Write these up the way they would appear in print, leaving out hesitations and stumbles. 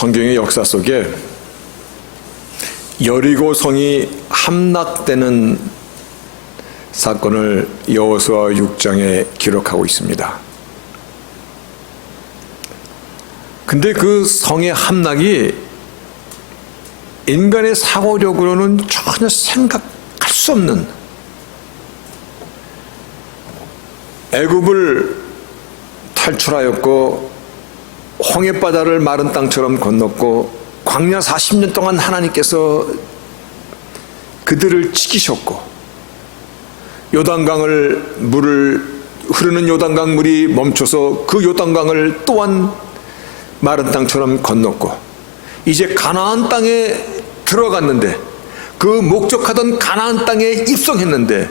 성경의 역사 속에 여리고 성이 함락되는 사건을 여호수아 6장에 기록하고 있습니다. 근데 그 성의 함락이 인간의 사고력으로는 전혀 생각할 수 없는, 애굽을 탈출하였고 홍해바다를 마른 땅처럼 건넜고 광야 40년 동안 하나님께서 그들을 지키셨고 요단강을 흐르는 요단강 물이 멈춰서 그 요단강을 또한 마른 땅처럼 건넜고 이제 가나안 땅에 들어갔는데, 그 목적하던 가나안 땅에 입성했는데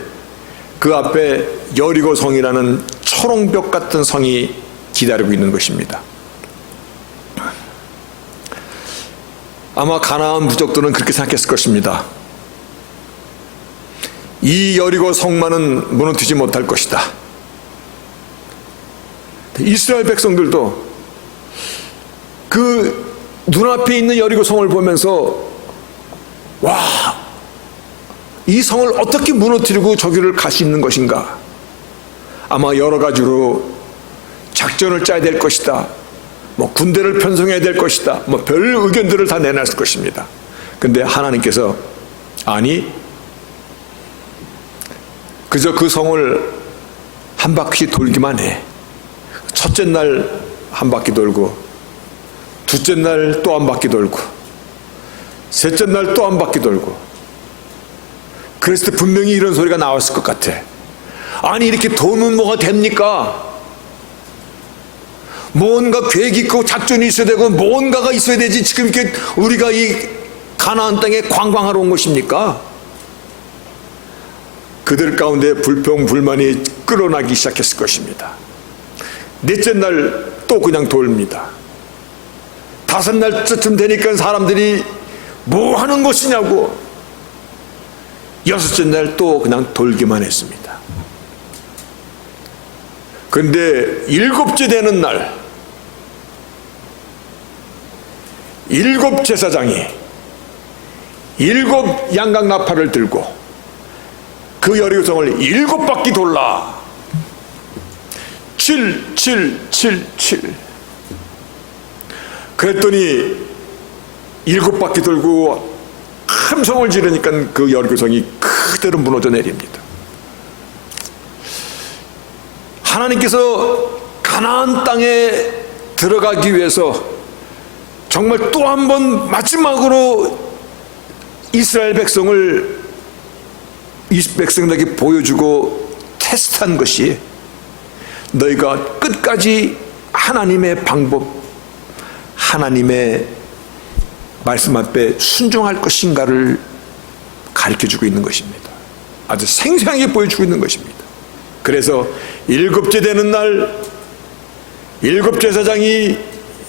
그 앞에 여리고 성이라는 초롱벽 같은 성이 기다리고 있는 것입니다. 아마 가나안 부족들은 그렇게 생각했을 것입니다. 이 여리고 성만은 무너뜨리지 못할 것이다. 이스라엘 백성들도 그 눈앞에 있는 여리고 성을 보면서 와, 이 성을 어떻게 무너뜨리고 저기를 갈 수 있는 것인가? 아마 여러 가지로 작전을 짜야 될 것이다, 군대를 편성해야 될 것이다, 별 의견들을 다 내놨을 것입니다. 근데 하나님께서 아니, 그저 그 성을 한 바퀴 돌기만 해. 첫째 날 한 바퀴 돌고, 둘째 날 또 한 바퀴 돌고, 셋째 날 또 한 바퀴 돌고. 그랬을 때 분명히 이런 소리가 나왔을 것 같아. 아니, 이렇게 돌면 뭐가 됩니까? 뭔가 계획이 있고 작전이 있어야 되고 뭔가가 있어야 되지, 지금 이렇게 우리가 이 가나안 땅에 관광하러 온 것입니까? 그들 가운데 불평 불만이 끌어나기 시작했을 것입니다. 넷째 날 또 그냥 돌립니다. 다섯 날쯤 되니까 사람들이 뭐 하는 것이냐고, 여섯째 날 또 그냥 돌기만 했습니다. 그런데 일곱째 되는 날, 일곱 제사장이 일곱 양각나팔을 들고 그 여리고성을 일곱 바퀴 돌라. 7, 7, 7, 7. 그랬더니 일곱 바퀴 돌고 함성을 지르니까 그 여리고성이 그대로 무너져 내립니다. 하나님께서 가나안 땅에 들어가기 위해서 정말 또 한 번 마지막으로 이스라엘 백성에게 보여주고 테스트한 것이 너희가 끝까지 하나님의 방법, 하나님의 말씀 앞에 순종할 것인가를 가르쳐주고 있는 것입니다. 아주 생생하게 보여주고 있는 것입니다. 그래서 일곱째 되는 날 일곱 제사장이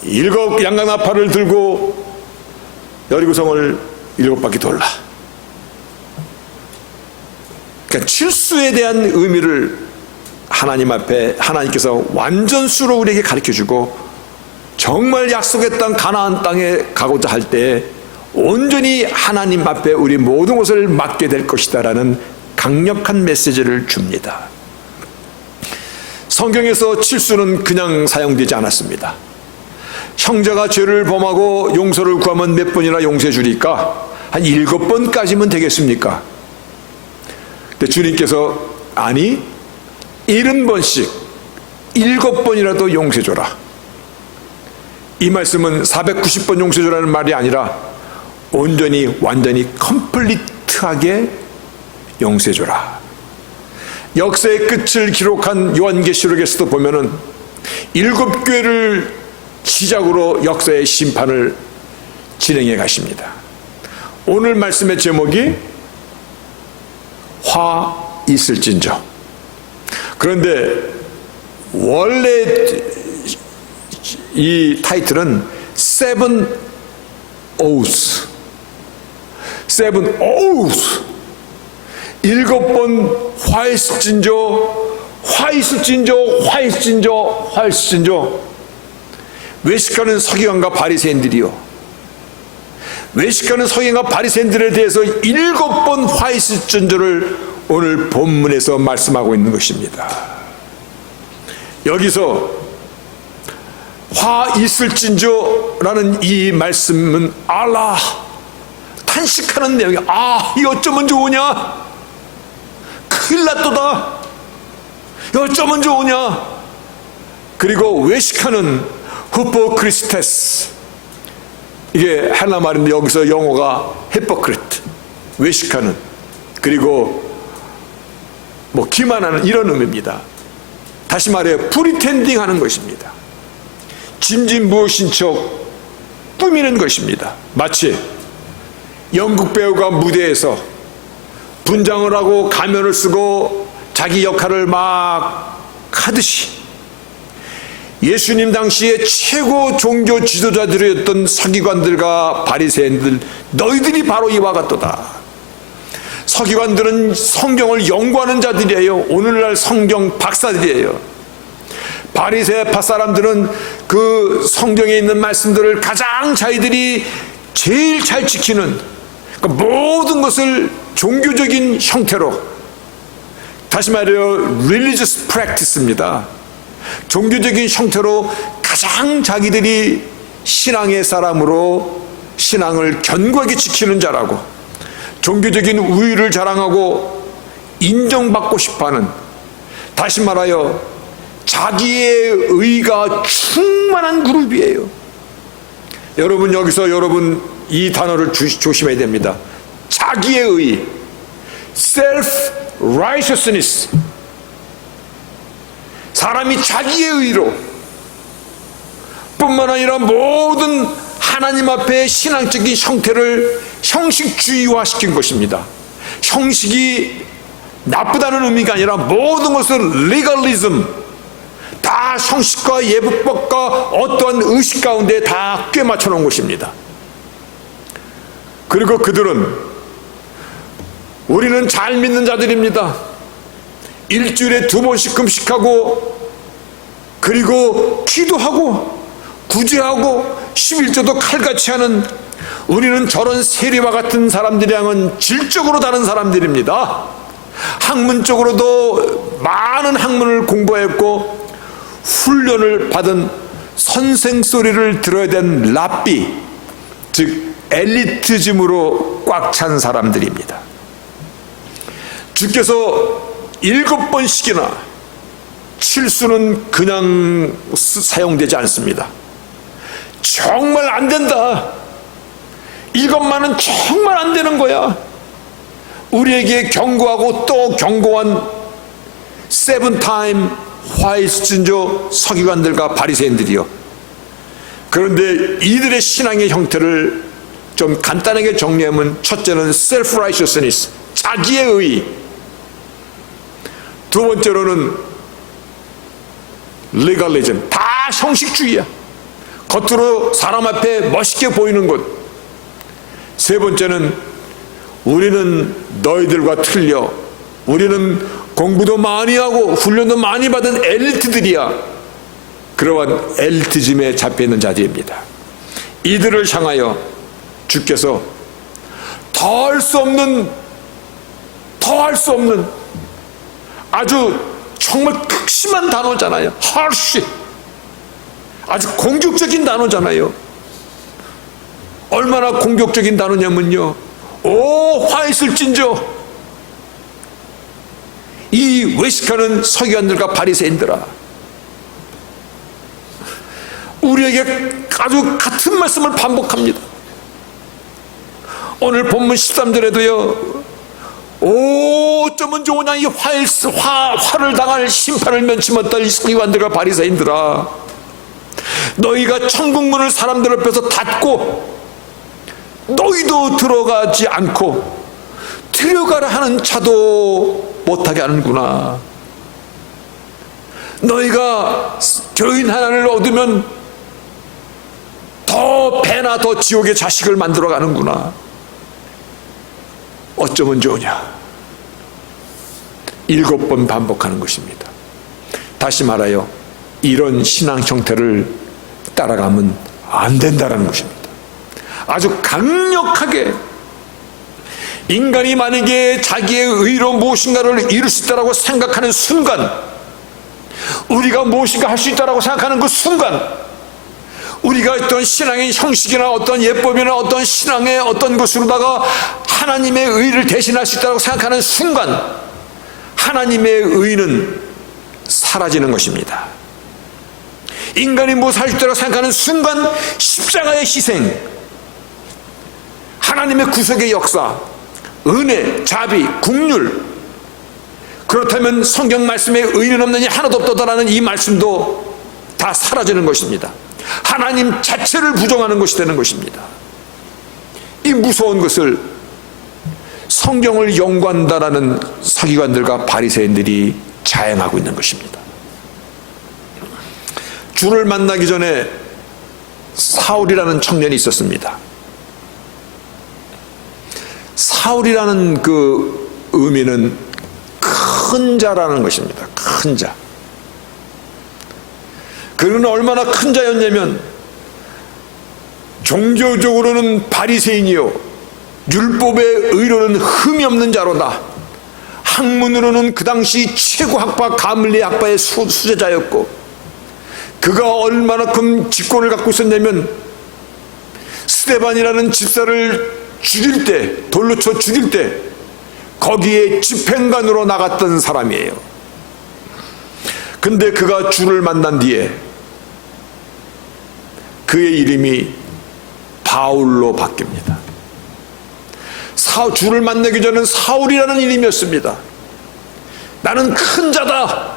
일곱 양각나팔을 들고 여리고성을 일곱 바퀴 돌라. 그러니까 칠수에 대한 의미를 하나님 앞에 하나님께서 완전수로 우리에게 가르쳐주고 정말 약속했던 가나안 땅에 가고자 할 때 온전히 하나님 앞에 우리 모든 것을 맡게 될 것이다 라는 강력한 메시지를 줍니다. 성경에서 칠수는 그냥 사용되지 않았습니다. 형제가 죄를 범하고 용서를 구하면 몇 번이나 용서해 주니까 한 7번까지면 되겠습니까? 근데 주님께서 아니, 70번씩 7번이라도 용서해 줘라. 이 말씀은 490번 용서해 주라는 말이 아니라 온전히 완전히 컴플리트하게 용서해 줘라. 역사의 끝을 기록한 요한계시록에서도 보면은 7교회를 시작으로 역사의 심판을 진행해 가십니다. 오늘 말씀의 제목이 화 있을진저. 그런데 원래 이 타이틀은 Seven Oaths. Seven Oaths. 7번 화 있을진저, 화 있을진저, 화 있을진저, 화 있을진저. 외식하는 서기관과 바리새인들이요, 외식하는 서기관과 바리새인들에 대해서 7번 화 있을진저를 오늘 본문에서 말씀하고 있는 것입니다. 여기서 화 있을진저라는 이 말씀은 알라, 탄식하는 내용이, 이 어쩌면 좋으냐, 큰일 났도다, 어쩌면 좋으냐. 그리고 외식하는 후포크리스테스, 이게 헬라 말인데 여기서 영어가 히포크리트, 외식하는, 그리고 뭐 기만하는, 이런 의미입니다. 다시 말해 프리텐딩 하는 것입니다. 진진 무엇인 척 꾸미는 것입니다. 마치 연극 배우가 무대에서 분장을 하고 가면을 쓰고 자기 역할을 막 하듯이, 예수님 당시에 최고 종교 지도자들이었던 서기관들과 바리새인들, 너희들이 바로 이와 같도다. 서기관들은 성경을 연구하는 자들이에요. 오늘날 성경 박사들이에요. 바리새파 사람들은 그 성경에 있는 말씀들을 가장 자기들이 제일 잘 지키는, 그러니까 모든 것을 종교적인 형태로, 다시 말해요 religious practice입니다. 종교적인 형태로 가장 자기들이 신앙의 사람으로 신앙을 견고하게 지키는 자라고, 종교적인 우위를 자랑하고 인정받고 싶어하는, 다시 말하여 자기의 의가 충만한 그룹이에요. 여러분, 여기서 여러분 이 단어를 조심해야 됩니다. 자기의 의, self-righteousness. 사람이 자기의 의로 뿐만 아니라 모든 하나님 앞에 신앙적인 형태를 형식주의화시킨 것입니다. 형식이 나쁘다는 의미가 아니라 모든 것을 legalism, 다 형식과 예법과 어떠한 의식 가운데 다 꿰맞춰 놓은 것입니다. 그리고 그들은, 우리는 잘 믿는 자들입니다. 일주일에 2번씩 금식하고, 그리고 기도하고 구제하고 11조도 칼같이 하는, 우리는 저런 세리와 같은 사람들이랑은 질적으로 다른 사람들입니다. 학문적으로도 많은 학문을 공부했고 훈련을 받은 선생 소리를 들어야 된 랍비, 즉 엘리트즘으로 꽉 찬 사람들입니다. 주께서 7번씩이나 칠수는 그냥 사용되지 않습니다. 정말 안 된다, 이것만은 정말 안 되는 거야, 우리에게 경고하고 또 경고한 7타임 화이스진저 서기관들과 바리새인들이요. 그런데 이들의 신앙의 형태를 좀 간단하게 정리하면, 첫째는 self-righteousness, 자기의 의. 두 번째로는 legalism, 다 형식주의야. 겉으로 사람 앞에 멋있게 보이는 것. 세 번째는 우리는 너희들과 틀려, 우리는 공부도 많이 하고 훈련도 많이 받은 엘리트들이야. 그러한 엘리트즘에 잡혀있는 자들입니다. 이들을 향하여 주께서 더할 수 없는 아주 정말 극심한 단어잖아요. harsh, 아주 공격적인 단어잖아요. 얼마나 공격적인 단어냐면요, 오 화 있을진저 이 외식하는 서기관들과 바리새인들아, 우리에게 아주 같은 말씀을 반복합니다. 오늘 본문 13절에도요, 오 어쩌면 좋으냐, 이 화를 당할 심판을 면치 못할 서기관들과 바리새인들아, 너희가 천국문을 사람들 앞에서 닫고 너희도 들어가지 않고 들어가라 하는 자도 못하게 하는구나. 너희가 교인 하나를 얻으면 더 배나 더 지옥의 자식을 만들어 가는구나. 어쩌면 좋으냐. 7번 반복하는 것입니다. 다시 말하여 이런 신앙 형태를 따라가면 안 된다는 것입니다. 아주 강력하게 인간이 만약에 자기의 의로 무엇인가를 이룰 수 있다고 생각하는 순간, 우리가 무엇인가 할 수 있다고 생각하는 그 순간, 우리가 어떤 신앙의 형식이나 어떤 예법이나 어떤 신앙의 어떤 것으로다가 하나님의 의를 대신할 수 있다고 생각하는 순간, 하나님의 의는 사라지는 것입니다. 인간이 무엇을 할 수 있다고 생각하는 순간, 십자가의 희생, 하나님의 구속의 역사, 은혜, 자비, 긍휼, 그렇다면 성경 말씀에 의는 없느니 하나도 없도다라는 이 말씀도 다 사라지는 것입니다. 하나님 자체를 부정하는 것이 되는 것입니다. 이 무서운 것을 성경을 연구한다라는 서기관들과 바리새인들이 자행하고 있는 것입니다. 주를 만나기 전에 사울이라는 청년이 있었습니다. 사울이라는 그 의미는 큰 자라는 것입니다. 큰 자. 그는 얼마나 큰 자였냐면 종교적으로는 바리새인이요, 율법의 의로는 흠이 없는 자로다. 학문으로는 그 당시 최고 학파 가물리 학파의 수제자였고, 그가 얼마나큼 직권을 갖고 있었냐면 스데반이라는 집사를 죽일 때, 돌로 쳐 죽일 때 거기에 집행관으로 나갔던 사람이에요. 근데 그가 주를 만난 뒤에 그의 이름이 바울로 바뀝니다. 주를 만나기 전에는 사울이라는 이름이었습니다. 나는 큰 자다,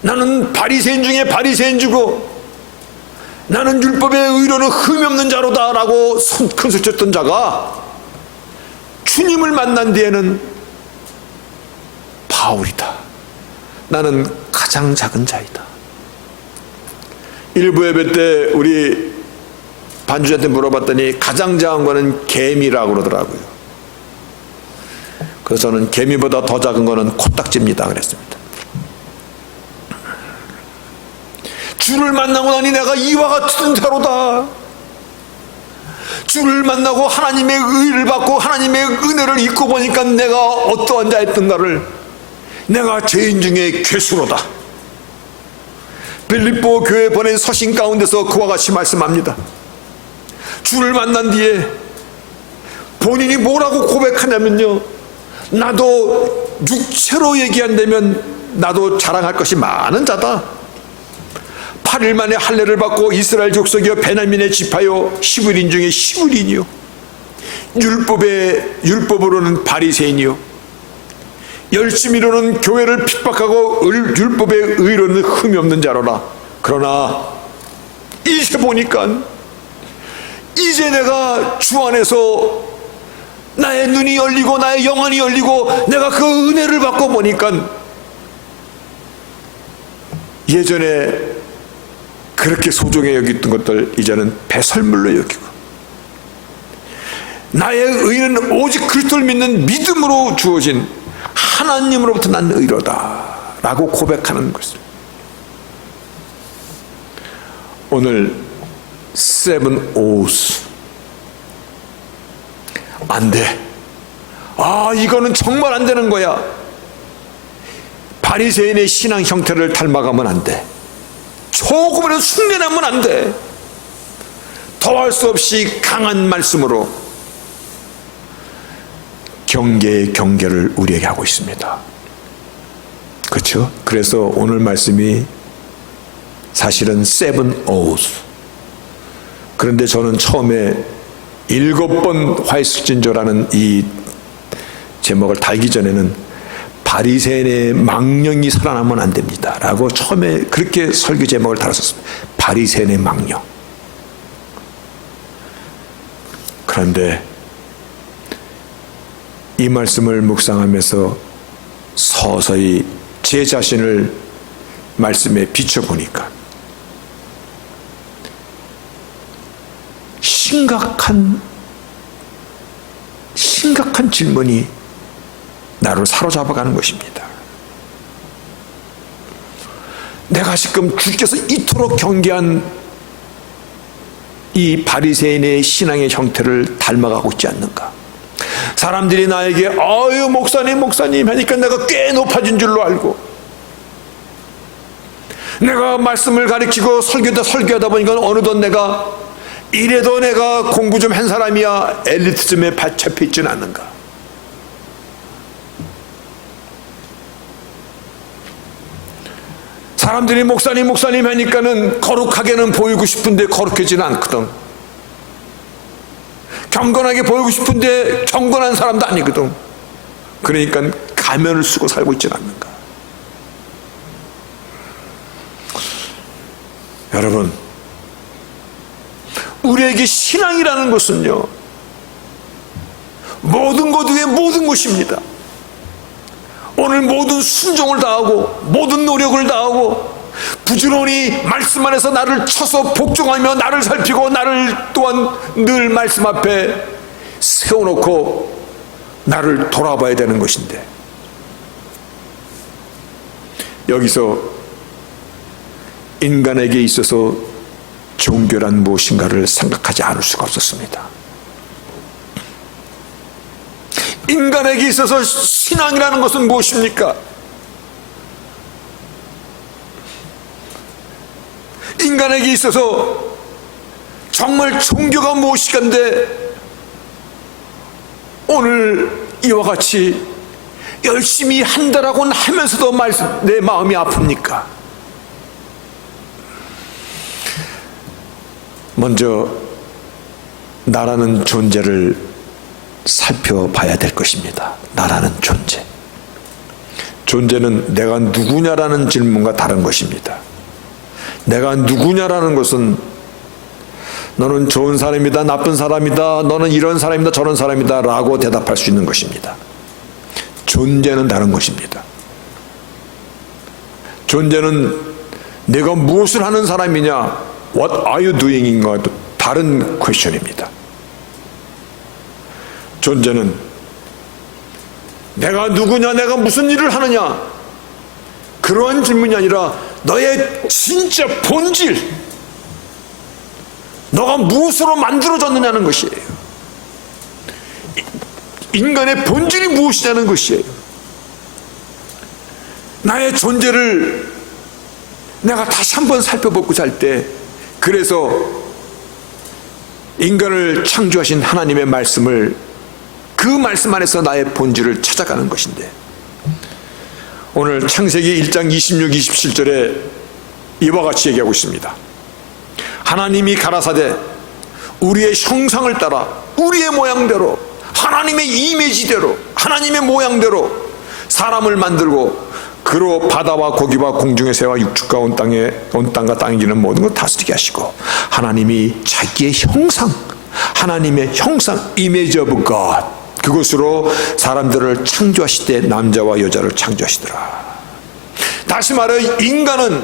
나는 바리새인 중에 바리새인이고 나는 율법의 의로는 흠이 없는 자로다 라고 큰 소리쳤던 자가 주님을 만난 뒤에는 바울이다, 나는 가장 작은 자이다. 일부 예배 때 우리 반주자한테 물어봤더니 가장 작은 거는 개미라고 그러더라고요. 그래서 저는 개미보다 더 작은 거는 코딱지입니다 그랬습니다. 주를 만나고 나니 내가 이와 같은 자로다. 주를 만나고 하나님의 의를 받고 하나님의 은혜를 입고 보니까 내가 어떠한 자였던가를, 내가 죄인 중에 괴수로다. 빌립보 교회 보낸 서신 가운데서 그와 같이 말씀합니다. 주를 만난 뒤에 본인이 뭐라고 고백하냐면요, 나도 육체로 얘기한다면 나도 자랑할 것이 많은 자다. 8일 만에 할례를 받고 이스라엘 족속이여 베냐민의 지파요 11인 중에 11인이요 율법으로는 바리새인이요 열심히로는 교회를 핍박하고 율법의 의로는 흠이 없는 자로라. 그러나 이제 보니까 이제 내가 주 안에서 나의 눈이 열리고 나의 영혼이 열리고 내가 그 은혜를 받고 보니까 예전에 그렇게 소중히 여겼던 것들 이제는 배설물로 여기고, 나의 의는 오직 그리스도를 믿는 믿음으로 주어진 하나님으로부터 난 의로다 라고 고백하는 것입니다. 오늘 세븐 오스, 안 돼, 이거는 정말 안 되는 거야. 바리새인의 신앙 형태를 닮아가면 안 돼. 조금이라도 흉내내면 안 돼. 더할 수 없이 강한 말씀으로 경계의 경계를 우리에게 하고 있습니다. 그렇죠? 그래서 오늘 말씀이 사실은 세븐 오스. 그런데 저는 처음에 7번 화이스진조라는 이 제목을 달기 전에는 바리새인의 망령이 살아나면 안 됩니다 라고 처음에 그렇게 설교 제목을 달았었습니다. 바리새인의 망령. 그런데 이 말씀을 묵상하면서 서서히 제 자신을 말씀에 비춰보니까 심각한 질문이 나를 사로잡아가는 것입니다. 내가 지금 주께서 이토록 경계한 이 바리새인의 신앙의 형태를 닮아가고 있지 않는가? 사람들이 나에게 아유 목사님 하니까 내가 꽤 높아진 줄로 알고, 내가 말씀을 가르치고 설교하다 보니까 어느덧 내가 이래도 내가 공부 좀 한 사람이야 엘리트즘에 잡혀 있지는 않는가? 사람들이 목사님 하니까는 거룩하게는 보이고 싶은데 거룩해지는 않거든. 경건하게 보이고 싶은데 경건한 사람도 아니거든. 그러니까 가면을 쓰고 살고 있지는 않는가? 여러분, 우리에게 신앙이라는 것은요, 모든 것 위에 모든 것입니다. 오늘 모든 순종을 다하고 모든 노력을 다하고 부지런히 말씀 안에서 나를 쳐서 복종하며 나를 살피고 나를 또한 늘 말씀 앞에 세워놓고 나를 돌아봐야 되는 것인데, 여기서 인간에게 있어서 종교란 무엇인가를 생각하지 않을 수가 없었습니다. 인간에게 있어서 신앙이라는 것은 무엇입니까? 인간에게 있어서 정말 종교가 무엇인가인데, 오늘 이와 같이 열심히 한다라고는 하면서도 내 마음이 아픕니까? 먼저 나라는 존재를 살펴봐야 될 것입니다. 나라는 존재. 존재는 내가 누구냐라는 질문과 다른 것입니다. 내가 누구냐라는 것은 너는 좋은 사람이다, 나쁜 사람이다, 너는 이런 사람이다, 저런 사람이다 라고 대답할 수 있는 것입니다. 존재는 다른 것입니다. 존재는 내가 무엇을 하는 사람이냐, What are you doing? 인과도 다른 퀘스천입니다. 존재는 내가 누구냐, 내가 무슨 일을 하느냐, 그러한 질문이 아니라 너의 진짜 본질, 너가 무엇으로 만들어졌느냐는 것이에요. 인간의 본질이 무엇이냐는 것이에요. 나의 존재를 내가 다시 한번 살펴보고 살 때, 그래서 인간을 창조하신 하나님의 말씀을, 그 말씀 안에서 나의 본질을 찾아가는 것인데, 오늘 창세기 1장 26, 27절에 이와 같이 얘기하고 있습니다. 하나님이 가라사대 우리의 형상을 따라 우리의 모양대로, 하나님의 이미지대로, 하나님의 모양대로 사람을 만들고 그로 바다와 고기와 공중의 새와 육축과 온 땅과 땅에 기는 모든 걸 다스리게 하시고, 하나님이 자기의 형상, 하나님의 형상, image of God, 그것으로 사람들을 창조하실 때 남자와 여자를 창조하시더라. 다시 말해, 인간은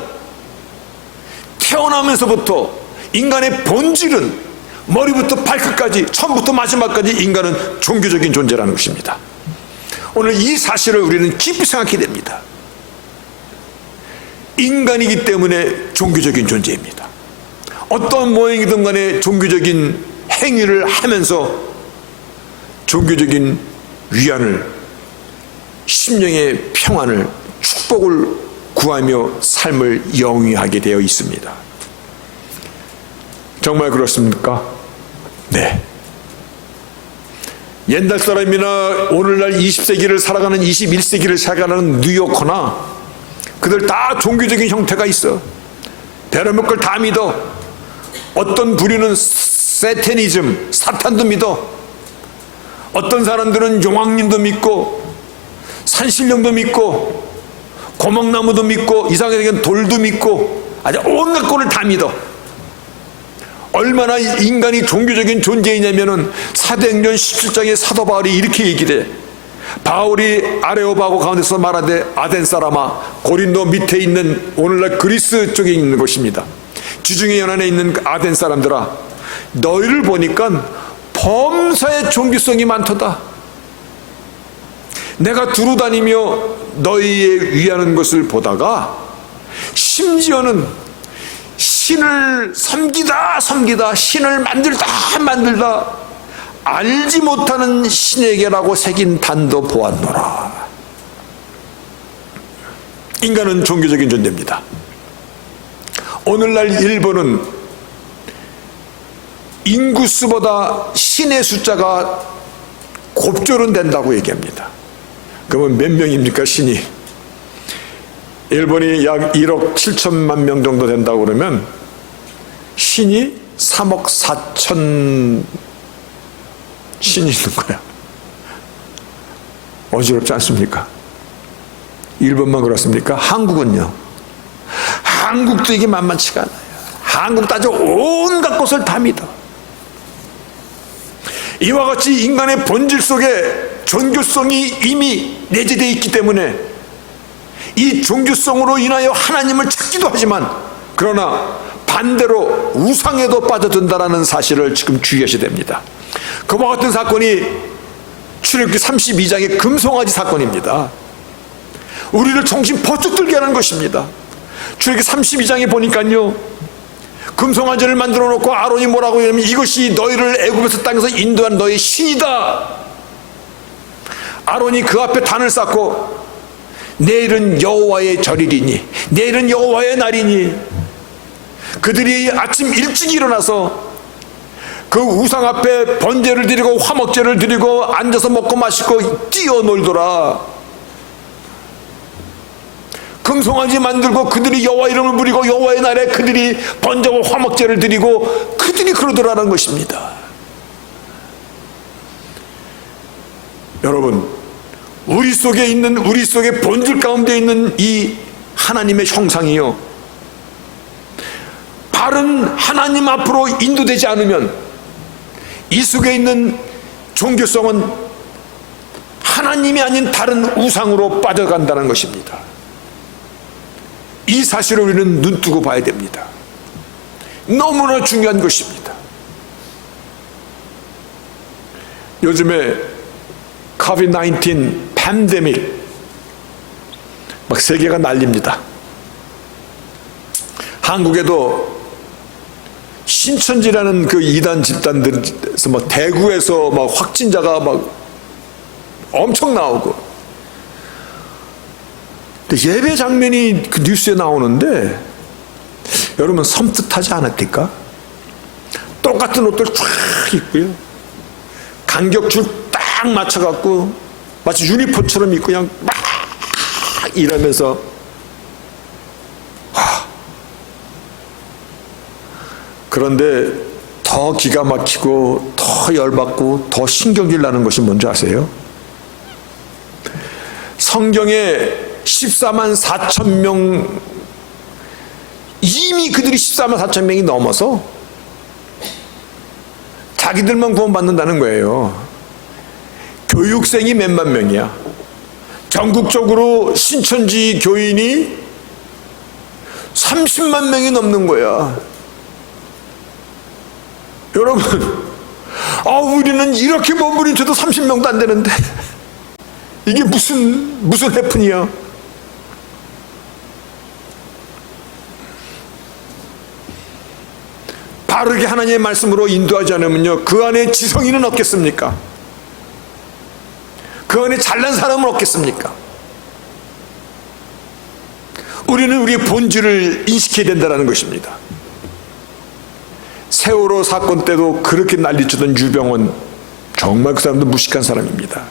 태어나면서부터 인간의 본질은 머리부터 발끝까지, 처음부터 마지막까지 인간은 종교적인 존재라는 것입니다. 오늘 이 사실을 우리는 깊이 생각해야 됩니다. 인간이기 때문에 종교적인 존재입니다. 어떤 모양이든 간에 종교적인 행위를 하면서 종교적인 위안을, 심령의 평안을, 축복을 구하며 삶을 영위하게 되어 있습니다. 정말 그렇습니까? 네. 옛날 사람이나 오늘날 20세기를 살아가는, 21세기를 살아가는 뉴요커나 그들 다 종교적인 형태가 있어. 베러몇 걸 다 믿어. 어떤 부류는 세테니즘, 사탄도 믿어. 어떤 사람들은 용왕님도 믿고 산신령도 믿고 고목나무도 믿고 이상하게 돌도 믿고 아주 온갖 꼴을 다 믿어. 얼마나 인간이 종교적인 존재이냐면은 사도행전 17장에 사도 바울이 이렇게 얘기해. 바울이 아레오바고 가운데서 말하되, 아덴 사람아, 고린도 밑에 있는 오늘날 그리스 쪽에 있는 곳입니다. 지중해 연안에 있는 아덴 사람들아, 너희를 보니까 범사의 종교성이 많도다. 내가 두루다니며 너희의 위하는 것을 보다가 심지어는 신을 섬기다 신을 만들다 알지 못하는 신에게라고 새긴 단도 보았노라. 인간은 종교적인 존재입니다. 오늘날 일본은 인구수보다 신의 숫자가 곱절은 된다고 얘기합니다. 그러면 몇 명입니까, 신이? 일본이 약 1억 7천만 명 정도 된다고 그러면 신이 3억 4천 신이 있는 거야. 어지럽지 않습니까? 일본만 그렇습니까? 한국은요? 한국도 이게 만만치가 않아요. 한국도 아주 온갖 것을 다 믿어. 이와 같이 인간의 본질 속에 종교성이 이미 내재되어 있기 때문에 이 종교성으로 인하여 하나님을 찾기도 하지만, 그러나 반대로 우상에도 빠져든다는 사실을 지금 주의하셔야 됩니다. 그와 같은 사건이 출애굽기 32장의 금송아지 사건입니다. 우리를 정신 번쩍 들게 하는 것입니다. 출애굽기 32장에 보니까요, 금송아지를 만들어 놓고 아론이 뭐라고 하냐면, 이것이 너희를 애굽에서 땅에서 인도한 너의 신이다. 아론이 그 앞에 단을 쌓고 내일은 여호와의 절이리니, 내일은 여호와의 날이니, 그들이 아침 일찍 일어나서 그 우상 앞에 번제를 드리고 화목제를 드리고 앉아서 먹고 마시고 뛰어놀더라. 금송아지 만들고 그들이 여호와 이름을 부리고 여호와의 날에 그들이 번제와 화목제를 드리고 그들이 그러더라는 것입니다. 여러분, 우리 속의 본질 가운데 있는 이 하나님의 형상이요, 바른 하나님 앞으로 인도되지 않으면 이 속에 있는 종교성은 하나님이 아닌 다른 우상으로 빠져간다는 것입니다. 이 사실을 우리는 눈뜨고 봐야 됩니다. 너무나 중요한 것입니다. 요즘에 COVID-19 팬데믹 막 세계가 난립니다. 한국에도 신천지라는 그 이단 집단들에서 막 대구에서 막 확진자가 막 엄청 나오고, 근데 예배 장면이 그 뉴스에 나오는데 여러분 섬뜩하지 않았습니까? 똑같은 옷들 쫙 입고요, 간격줄 딱 맞춰갖고 마치 유니폼처럼 입고 그냥 막 이러면서, 그런데 더 기가 막히고 더 열받고 더 신경질 나는 것이 뭔지 아세요? 성경에 14만 4천 명, 이미 그들이 14만 4천 명이 넘어서 자기들만 구원받는다는 거예요. 교육생이 몇만 명이야. 전국적으로 신천지 교인이 30만 명이 넘는 거야. 여러분, 우리는 이렇게 몸부림쳐도 30명도 안 되는데 이게 무슨 해프니야? 바르게 하나님의 말씀으로 인도하지 않으면요, 그 안에 지성인은 없겠습니까? 그 안에 잘난 사람은 없겠습니까? 우리는 우리의 본질을 인식해야 된다는 것입니다. 세월호 사건 때도 그렇게 난리치던 유병원, 정말 그 사람도 무식한 사람입니다.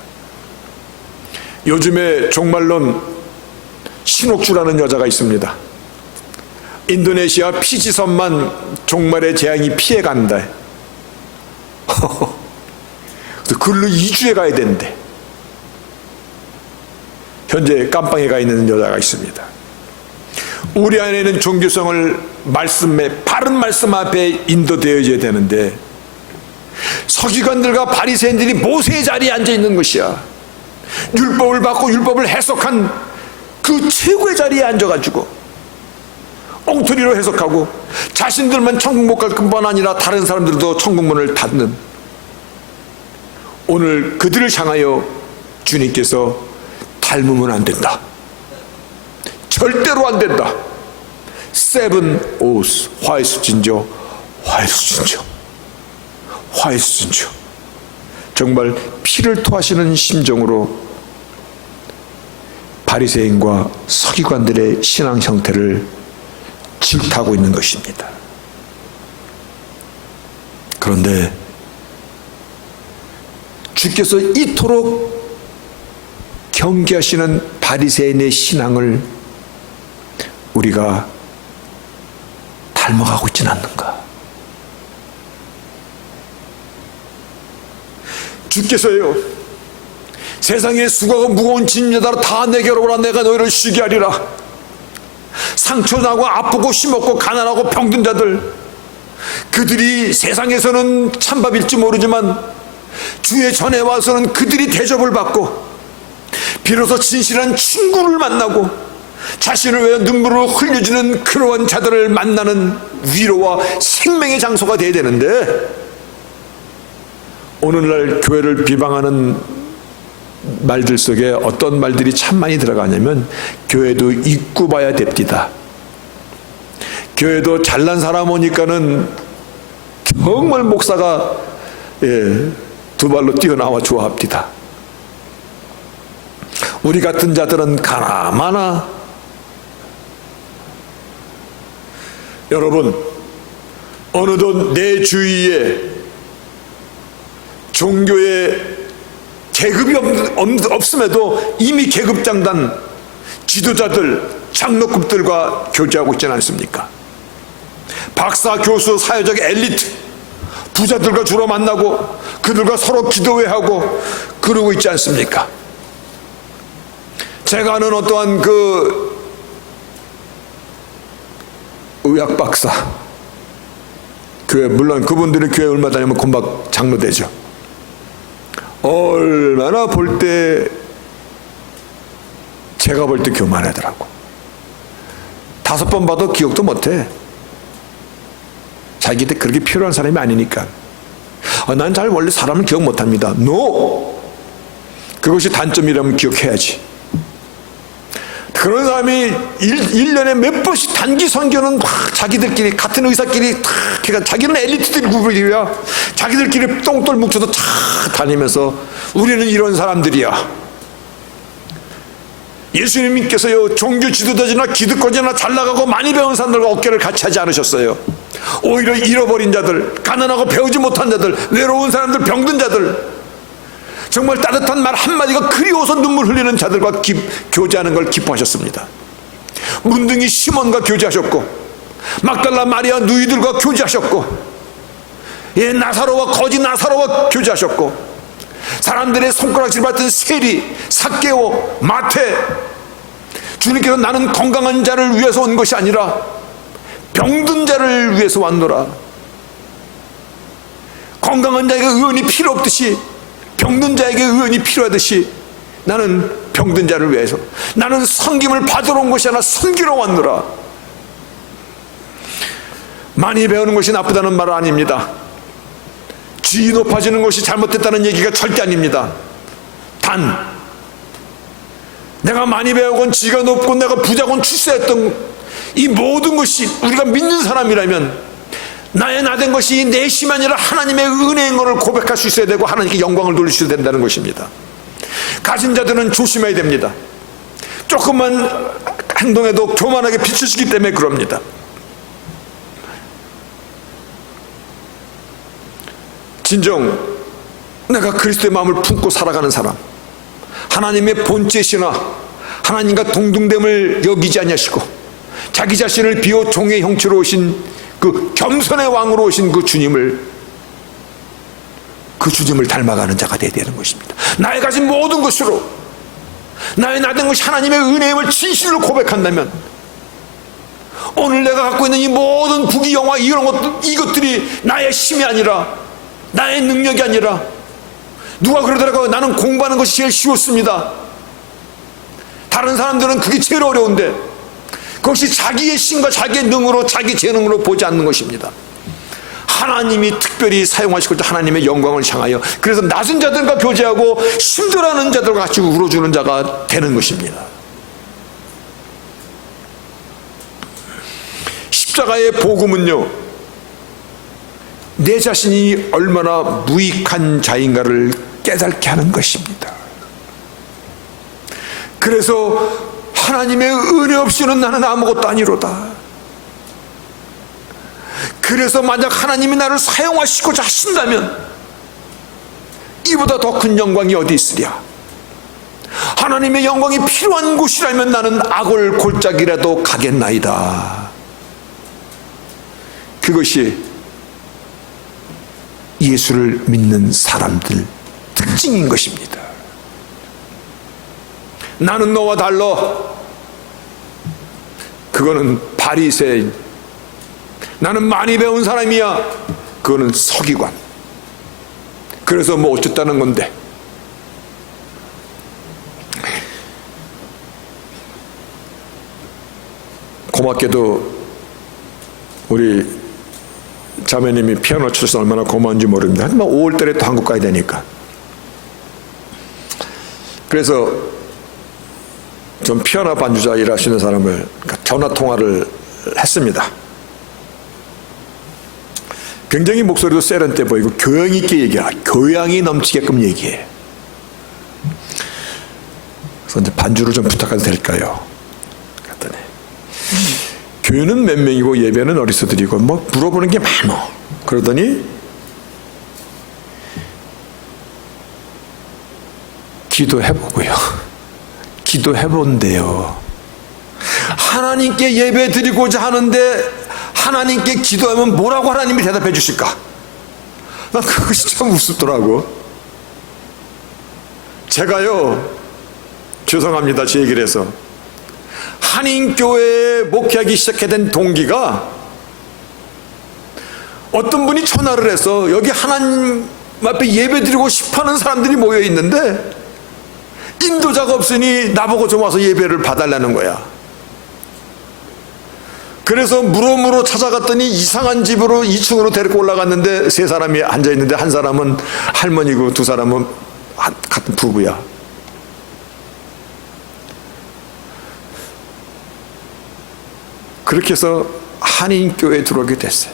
요즘에 종말론 신옥주라는 여자가 있습니다. 인도네시아 피지섬만 종말의 재앙이 피해간다. 그래서 글로 2주에 가야 된대. 현재 깜빵에 가 있는 여자가 있습니다. 우리 안에는 종교성을 바른 말씀 앞에 인도되어져야 되는데, 서기관들과 바리새인들이 모세의 자리에 앉아 있는 것이야. 율법을 받고 율법을 해석한 그 최고의 자리에 앉아가지고 엉터리로 해석하고 자신들만 천국 못 갈 뿐만 아니라 다른 사람들도 천국문을 닫는, 오늘 그들을 향하여 주님께서 닮으면 안 된다, 절대로 안 된다, 세븐 오스, 화해수 진저, 화해수 진저, 화해수 진저. 정말 피를 토하시는 심정으로 바리새인과 서기관들의 신앙 형태를 질타하고 있는 것입니다. 그런데 주께서 이토록 경계하시는 바리새인의 신앙을 우리가 닮아가고 있지는 않는가? 주께서요, 세상의 수고가 무거운 짐자들아 다 내게로 오라, 내가 너희를 쉬게 하리라. 상처나고 아프고 힘없고 가난하고 병든 자들, 그들이 세상에서는 찬밥일지 모르지만 주의 전에 와서는 그들이 대접을 받고 비로소 진실한 친구를 만나고 자신을 위해 눈물을 흘려주는 그러한 자들을 만나는 위로와 생명의 장소가 되어야 되는데, 오늘날 교회를 비방하는 말들 속에 어떤 말들이 참 많이 들어가냐면, 교회도 입고 봐야 됩니다. 교회도 잘난 사람 오니까는 정말 목사가 두 발로 뛰어나와 좋아합니다. 우리 같은 자들은 가나마나. 여러분, 어느덧 내 주위에 종교의 계급이 없음에도 이미 계급장단 지도자들, 장로급들과 교제하고 있지 않습니까? 박사, 교수, 사회적 엘리트, 부자들과 주로 만나고 그들과 서로 기도회하고 그러고 있지 않습니까? 제가 아는 어떠한 그 의학 박사, 교회, 물론 그분들이 교회 얼마 다니면 금방 장로되죠. 얼마나 볼 때, 제가 볼 때 교만하더라고. 5번 봐도 기억도 못해. 자기한테 그렇게 필요한 사람이 아니니까. 난 잘 원래 사람을 기억 못합니다. No! 그것이 단점이라면 기억해야지. 그런 사람이 1년에 몇 번씩 단기 선교는 막 자기들끼리, 같은 의사끼리 탁, 그러니까 자기는 엘리트들이 구분이야. 자기들끼리 똥돌 뭉쳐서 탁 다니면서 우리는 이런 사람들이야. 예수님께서요, 종교 지도자나 기득권자나 잘나가고 많이 배운 사람들과 어깨를 같이 하지 않으셨어요. 오히려 잃어버린 자들, 가난하고 배우지 못한 자들, 외로운 사람들, 병든 자들, 정말 따뜻한 말 한마디가 그리워서 눈물 흘리는 자들과 교제하는 걸 기뻐하셨습니다. 문둥이 시몬과 교제하셨고, 막달라 마리아 누이들과 교제하셨고, 나사로와 거지 나사로와 교제하셨고, 사람들의 손가락질 받던 세리, 삭개오, 마태, 주님께서 나는 건강한 자를 위해서 온 것이 아니라 병든 자를 위해서 왔노라. 건강한 자에게 의원이 필요 없듯이 병든 자에게 의원이 필요하듯이 나는 병든 자를 위해서, 나는 섬김을 받으러 온 것이 아니라 섬기러 왔노라. 많이 배우는 것이 나쁘다는 말은 아닙니다. 지위 높아지는 것이 잘못됐다는 얘기가 절대 아닙니다. 단, 내가 많이 배우건 지가 높고 내가 부자건 출세했던 이 모든 것이 우리가 믿는 사람이라면 나의 나된 것이 내 힘이 아니라 하나님의 은혜인 것을 고백할 수 있어야 되고 하나님께 영광을 돌릴 수 된다는 것입니다. 가진 자들은 조심해야 됩니다. 조금만 행동해도 교만하게 비추시기 때문에 그럽니다. 진정 내가 그리스도의 마음을 품고 살아가는 사람, 하나님의 본체시나 하나님과 동등됨을 여기지 아니하시고 자기 자신을 비워 종의 형체로 오신 그 겸손의 왕으로 오신 그 주님을 닮아가는 자가 되어야 되는 것입니다. 나의 가진 모든 것으로 나의 나된 것이 하나님의 은혜임을 진실로 고백한다면, 오늘 내가 갖고 있는 이 모든 부귀 영화 이런 이것들이 나의 힘이 아니라, 나의 능력이 아니라, 누가 그러더라고요. 나는 공부하는 것이 제일 쉬웠습니다. 다른 사람들은 그게 제일 어려운데, 그것이 자기의 힘과 자기의 능으로, 자기 재능으로 보지 않는 것입니다. 하나님이 특별히 사용하시고 하나님의 영광을 향하여, 그래서 낮은 자들과 교제하고 힘들어하는 자들과 같이 울어주는 자가 되는 것입니다. 십자가의 복음은요, 내 자신이 얼마나 무익한 자인가를 깨닫게 하는 것입니다. 그래서 하나님의 은혜 없이는 나는 아무것도 아니로다. 그래서 만약 하나님이 나를 사용하시고자 하신다면 이보다 더 큰 영광이 어디 있으랴. 하나님의 영광이 필요한 곳이라면 나는 악을 골짜기라도 가겠나이다. 그것이 예수를 믿는 사람들 특징인 것입니다. 나는 너와 달라. 그거는 바리새인. 나는 많이 배운 사람이야. 그거는 서기관. 그래서 뭐 어쨌다는 건데. 고맙게도 우리 자매님이 피아노 쳐서 얼마나 고마운지 모릅니다. 하지만 5월달에 또 한국 가야 되니까. 그래서 좀 피아노 반주자 일하시는 사람을 전화 통화를 했습니다. 굉장히 목소리도 세련돼 보이고 교양 있게 얘기해. 교양이 넘치게끔 얘기해. 그래서 이제 반주를 좀 부탁해도 될까요? 그랬더니 교회는 몇 명이고 예배는 어디서 드리고 뭐 물어보는 게 많어. 그러더니 기도해보고요. 기도해본대요. 하나님께 예배 드리고자 하는데 하나님께 기도하면 뭐라고 하나님이 대답해 주실까? 난 그것이 참 우습더라고. 제가요, 죄송합니다, 제 얘기를 해서 한인교회에 목회하기 시작하게 된 동기가 어떤 분이 전화를 해서 여기 하나님 앞에 예배드리고 싶어하는 사람들이 모여 있는데 인도자가 없으니 나보고 좀 와서 예배를 봐달라는 거야. 그래서 물어물어 찾아갔더니 이상한 집으로 2층으로 데리고 올라갔는데 3사람이 앉아있는데 한 사람은 할머니고 2사람은 같은 부부야. 그렇게 해서 한인교회에 들어오게 됐어요.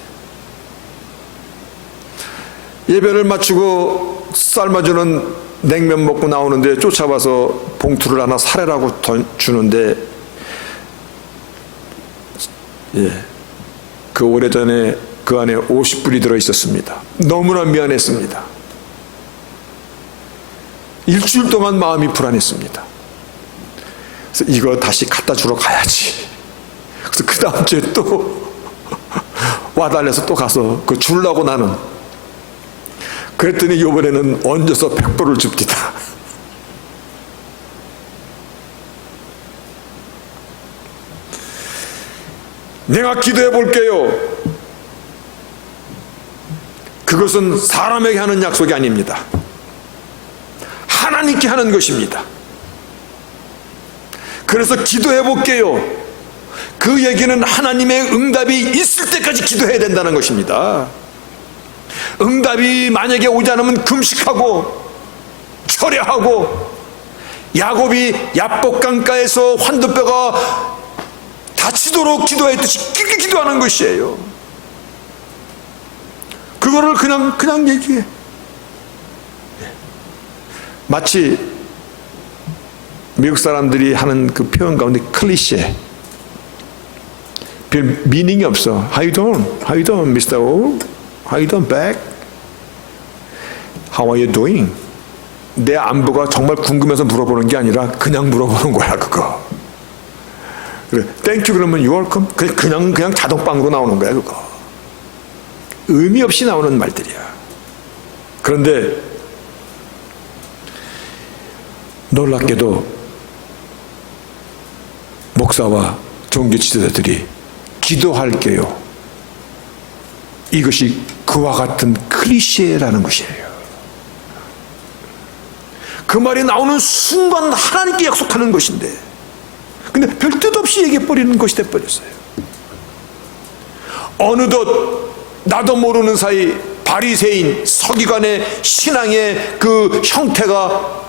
예배를 마치고 삶아주는 냉면 먹고 나오는데 쫓아와서 봉투를 하나 사래라고 주는데, 그 오래전에 그 안에 50불이 들어있었습니다. 너무나 미안했습니다. 일주일 동안 마음이 불안했습니다. 그래서 이거 다시 갖다 주러 가야지. 그래서 그 다음 주에 또 와달래서 또 가서 그거 주려고 나는. 그랬더니 이번에는 얹어서 100불을 줍니다. 내가 기도해 볼게요. 그것은 사람에게 하는 약속이 아닙니다. 하나님께 하는 것입니다. 그래서 기도해 볼게요. 그 얘기는 하나님의 응답이 있을 때까지 기도해야 된다는 것입니다. 응답이 만약에 오지 않으면 금식하고 철야하고, 야곱이 야복강가에서 환도뼈가 다치도록 기도했듯이 길게 기도하는 것이에요. 그거를 그냥 얘기해. 마치 미국 사람들이 하는 그 표현 가운데 클리셰, 별 미닝이 없어. How you doing? How you doing, Mr. O? How you doing, back? How are you doing? 내 안부가 정말 궁금해서 물어보는 게 아니라 그냥 물어보는 거야, 그거. 그래, 땡큐 그러면 you welcome? 그냥 자동방으로 나오는 거야, 그거. 의미 없이 나오는 말들이야. 그런데 놀랍게도 목사와 종교 지도자들이 기도할게요, 이것이 그와 같은 클리셰라는 것이에요. 그 말이 나오는 순간 하나님께 약속하는 것인데, 근데 별 뜻 없이 얘기해버리는 것이 돼버렸어요. 어느덧 나도 모르는 사이 바리새인 서기관의 신앙의 그 형태가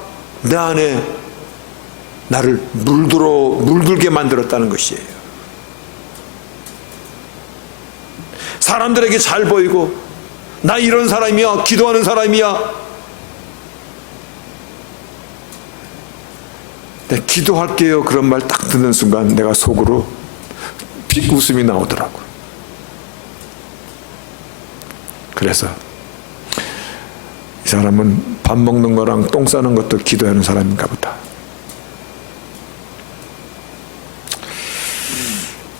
내 안에 나를 물들게 만들었다는 것이에요. 사람들에게 잘 보이고, 나 이런 사람이야, 기도하는 사람이야. 네, 기도할게요 그런 말 딱 듣는 순간 내가 속으로 픽 웃음이 나오더라고. 그래서 이 사람은 밥 먹는 거랑 똥 싸는 것도 기도하는 사람인가 보다.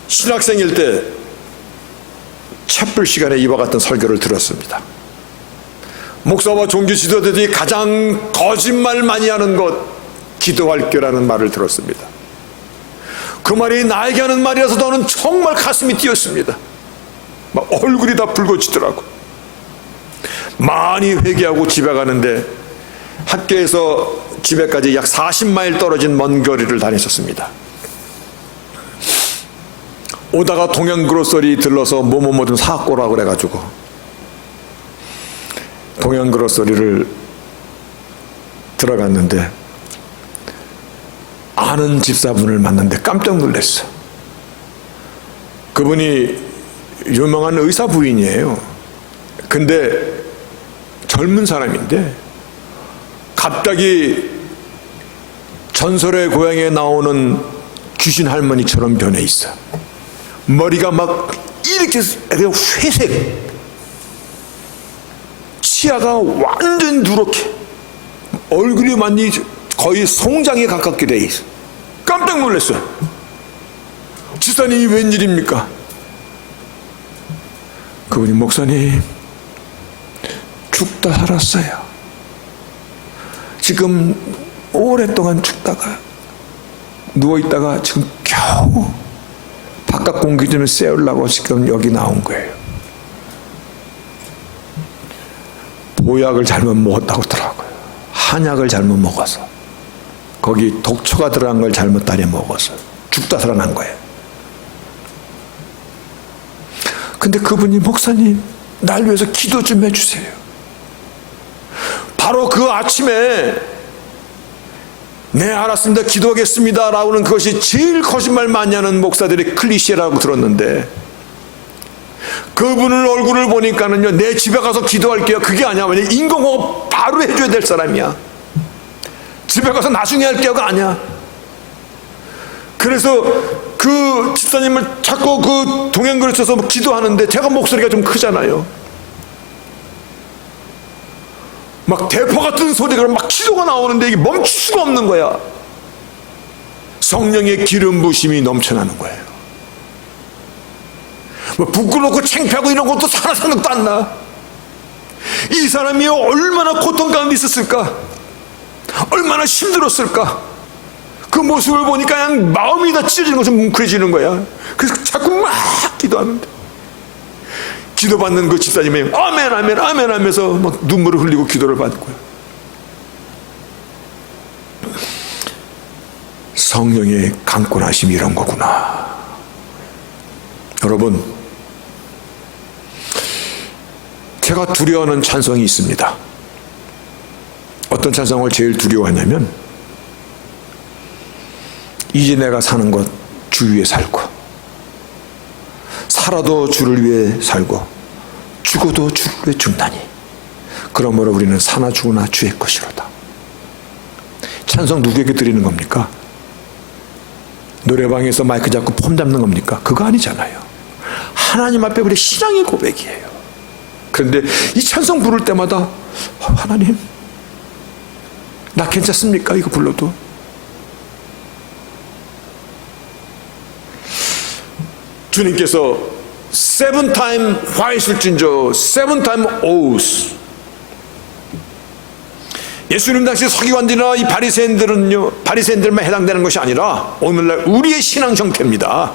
신학생일 때 촛불 시간에 이와 같은 설교를 들었습니다. 목사와 종교 지도자들이 가장 거짓말 많이 하는 것, 기도할게라는 말을 들었습니다. 그 말이 나에게 하는 말이라서 저는 정말 가슴이 뛰었습니다. 막 얼굴이 다 붉어지더라고. 많이 회개하고 집에 가는데 학교에서 집에까지 약 40마일 떨어진 먼 거리를 다녔었습니다. 오다가 동양그로서리 들러서 뭐뭐 좀 사갖고 오라고 그래가지고 동양그로서리를 들어갔는데 아는 집사분을 만났는데 깜짝 놀랐어. 그분이 유명한 의사 부인이에요. 근데 젊은 사람인데 갑자기 전설의 고향에 나오는 귀신 할머니처럼 변해 있어. 머리가 막 이렇게 회색, 치아가 완전 누렇게, 얼굴이 많이 거의 송장에 가깝게 돼 있어. 깜짝 놀랐어요. 집사님이 웬일입니까? 그분이 목사님 죽다 살았어요. 지금 오랫동안 죽다가 누워있다가 지금 겨우 바깥 공기 좀 쐬우려고 지금 여기 나온 거예요. 보약을 잘못 먹었다고 하더라고요. 한약을 잘못 먹어서, 거기 독초가 들어간 걸 잘못 다려 먹어서 죽다 살아난 거예요. 근데 그분이 목사님 날 위해서 기도 좀 해주세요. 바로 그 아침에 네 알았습니다 기도하겠습니다 라고는 그것이 제일 거짓말 많이 하는 목사들의 클리셰라고 들었는데, 그분을 얼굴을 보니까는요, 내 집에 가서 기도할게요 그게 아니야. 왜냐, 인공호흡 바로 해줘야 될 사람이야. 집에 가서 나중에 할게요가 아니야. 그래서 그 집사님을 자꾸 그 동행글을 쳐서 기도하는데 제가 목소리가 좀 크잖아요. 막 대포 같은 소리가 막 기도가 나오는데 이게 멈출 수가 없는 거야. 성령의 기름 부심이 넘쳐나는 거예요. 뭐 부끄럽고 창피하고 이런 것도 하나 생각도 안 나. 이 사람이 얼마나 고통 가운데 있었을까, 얼마나 힘들었을까. 그 모습을 보니까 그냥 마음이 다 찢어지는 것처럼 뭉클해지는 거야. 그래서 자꾸 막 기도하는데, 기도받는 그 집사님이 아멘 아멘 아멘 하면서 막 눈물을 흘리고 기도를 받고요. 성령의 강권하심이 이런 거구나. 여러분, 제가 두려워하는 찬송이 있습니다. 어떤 찬송을 제일 두려워하냐면, 이제 내가 사는 것 주 위에 살고, 살아도 주를 위해 살고 죽어도 주를 위해 죽나니 그러므로 우리는 사나 죽으나 주의 것이로다. 찬송 누구에게 드리는 겁니까? 노래방에서 마이크 잡고 폼 잡는 겁니까? 그거 아니잖아요. 하나님 앞에 우리 신앙의 고백이에요. 그런데 이 찬송 부를 때마다 하나님 나 괜찮습니까? 이거 불러도. 주님께서 seven time 화이술진저 seven time oath. 예수님 당시 서기관들이나 이 바리새인들만 해당되는 것이 아니라 오늘날 우리의 신앙 형태입니다.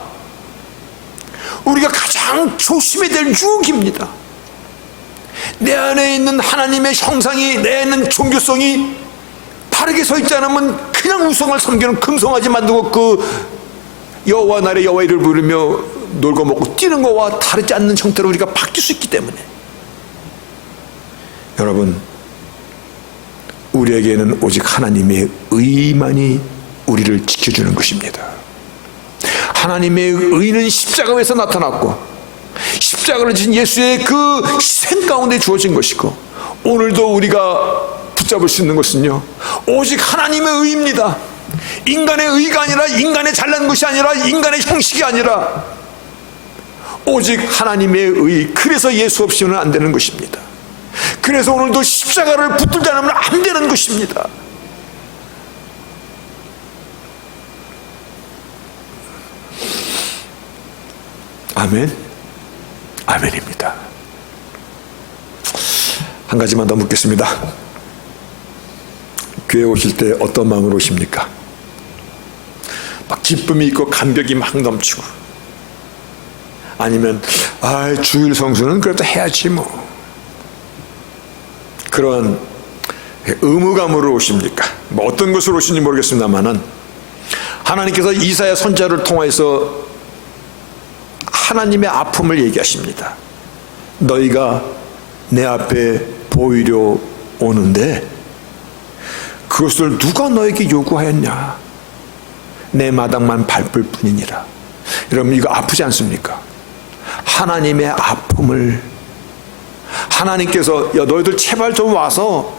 우리가 가장 조심해야 될 유혹입니다. 내 안에 있는 하나님의 형상이, 내 안에 있는 종교성이 바르게 서 있지 않으면 그냥 우상을 섬기는 금송아지 만들고 그 여호와 나의 여호와 이를 부르며 놀고 먹고 뛰는 것과 다르지 않는 형태로 우리가 바뀔 수 있기 때문에, 여러분, 우리에게는 오직 하나님의 의만이 우리를 지켜주는 것입니다. 하나님의 의는 십자가에서 나타났고 십자가를 지신 예수의 그 희생 가운데 주어진 것이고, 오늘도 우리가 붙잡을 수 있는 것은요, 오직 하나님의 의입니다. 인간의 의가 아니라, 인간의 잘난 것이 아니라, 인간의 형식이 아니라 오직 하나님의 의. 그래서 예수 없이는 안 되는 것입니다. 그래서 오늘도 십자가를 붙들지 않으면 안 되는 것입니다. 아멘. 아멘입니다. 한 가지만 더 묻겠습니다. 교회 오실 때 어떤 마음으로 오십니까? 막 기쁨이 있고 감격이 막 넘치고, 아니면 주일 성수는 그래도 해야지 뭐, 그런 의무감으로 오십니까? 뭐 어떤 것으로 오시는지 모르겠습니다만은, 하나님께서 이사야 선지자를 통해서 하나님의 아픔을 얘기하십니다. 너희가 내 앞에 보이려 오는데 그것을 누가 너에게 요구하였냐? 내 마당만 밟을 뿐이니라. 여러분, 이거 아프지 않습니까? 하나님의 아픔을, 하나님께서 야, 너희들 제발 좀 와서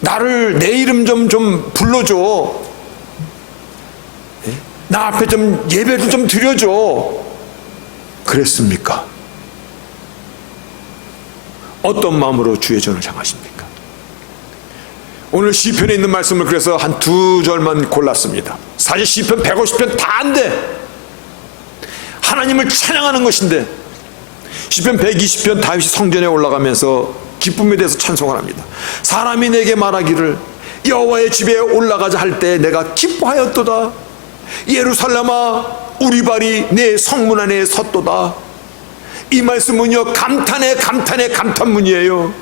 나를, 내 이름 좀 불러줘, 나 앞에 좀 예배를 좀 드려줘, 그랬습니까? 어떤 마음으로 주의 전을 향하십니까? 오늘 시편에 있는 말씀을 그래서 한 두 절만 골랐습니다. 사실 시편 150편 다 안 돼. 하나님을 찬양하는 것인데, 시편 120편 다윗이 성전에 올라가면서 기쁨에 대해서 찬송을 합니다. 사람이 내게 말하기를 여호와의 집에 올라가자 할 때 내가 기뻐하였도다. 예루살렘아, 우리 발이 내 성문 안에 섰도다. 이 말씀은요, 감탄의 감탄문이에요.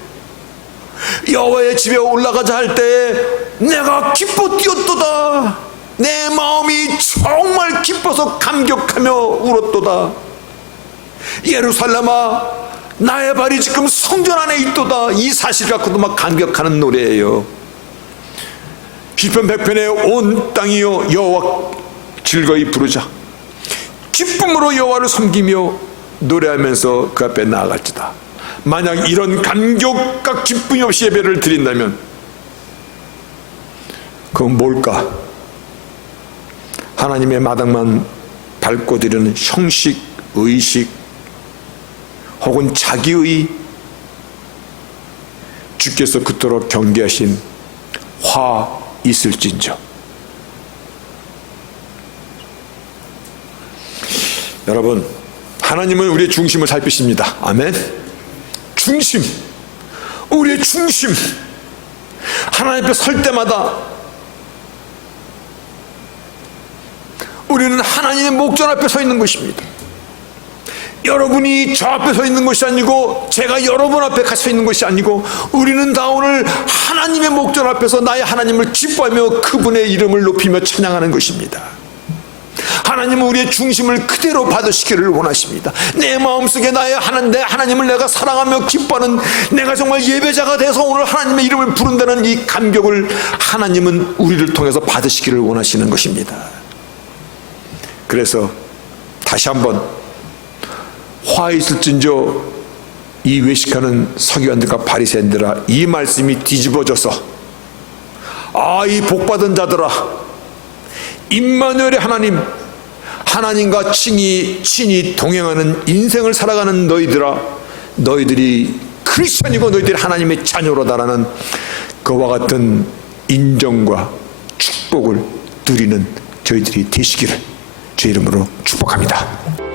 여호와의 집에 올라가자 할 때 내가 기뻐 뛰었도다. 내 마음이 정말 기뻐서 감격하며 울었도다. 예루살렘아, 나의 발이 지금 성전 안에 있도다. 이 사실 갖고도 막 감격하는 노래예요. 시편 100편에 온 땅이여 여호와 즐거이 부르자. 기쁨으로 여호와를 섬기며 노래하면서 그 앞에 나아갈지다. 만약 이런 감격과 기쁨이 없이 예배를 드린다면 그건 뭘까? 하나님의 마당만 밟고 드리는 형식, 의식, 혹은 자기의, 주께서 그토록 경계하신 화 있을진저. 여러분, 하나님은 우리의 중심을 살피십니다. 아멘. 중심, 우리의 중심. 하나님 앞에 설 때마다 우리는 하나님의 목전 앞에 서 있는 것입니다. 여러분이 저 앞에 서 있는 것이 아니고, 제가 여러분 앞에 서 있는 것이 아니고, 우리는 다 오늘 하나님의 목전 앞에서 나의 하나님을 기뻐하며 그분의 이름을 높이며 찬양하는 것입니다. 하나님은 우리의 중심을 그대로 받으시기를 원하십니다. 내 마음속에 내 하나님을 내가 사랑하며 기뻐하는, 내가 정말 예배자가 돼서 오늘 하나님의 이름을 부른다는 이 감격을 하나님은 우리를 통해서 받으시기를 원하시는 것입니다. 그래서 다시 한번, 화 있을진저 이 외식하는 서기관들과 바리새인들아, 이 말씀이 뒤집어져서, 이 복받은 자들아, 임마누엘의 하나님, 하나님과 친히 동행하는 인생을 살아가는 너희들아, 너희들이 크리스천이고 너희들이 하나님의 자녀로다라는 그와 같은 인정과 축복을 누리는 저희들이 되시기를 주의 이름으로 축복합니다.